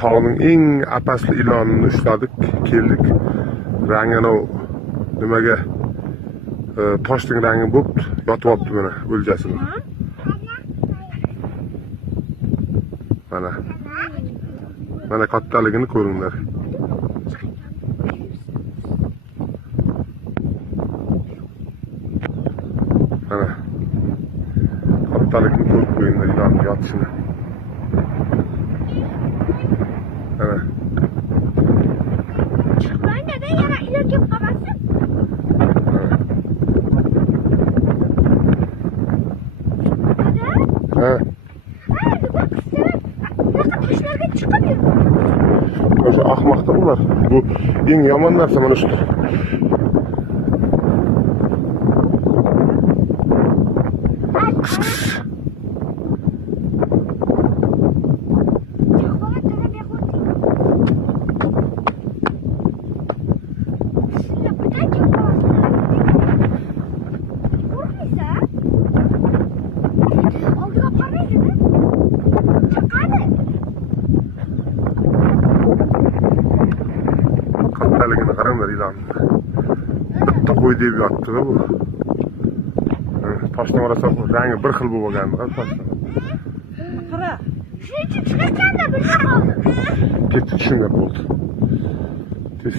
Tog'ning eng apasli ilonini ushladik, keldik. Rangini nimaga toshning rangi bo'pti, yotyapti mana o'ljasini. Mana kattaligini ko'ringlar. Mana kattaligini ko'rib qo'yinglar ilonning yotishini. Mana Chiqmangda yana ilon kelib qolmasin. O'sha ahmoqdir ular. Bu eng yomon narsa mana shu. Kattaligini qaranglar ilonni. Katta qo'y deb yotdi bu. Toshni qarasa rangi bir xil bo'lib qolgandi toshni. Qara. Shuning uchun chiqayotganda bilmay qoldim. Ketdi tushungan bo'ldi. Tez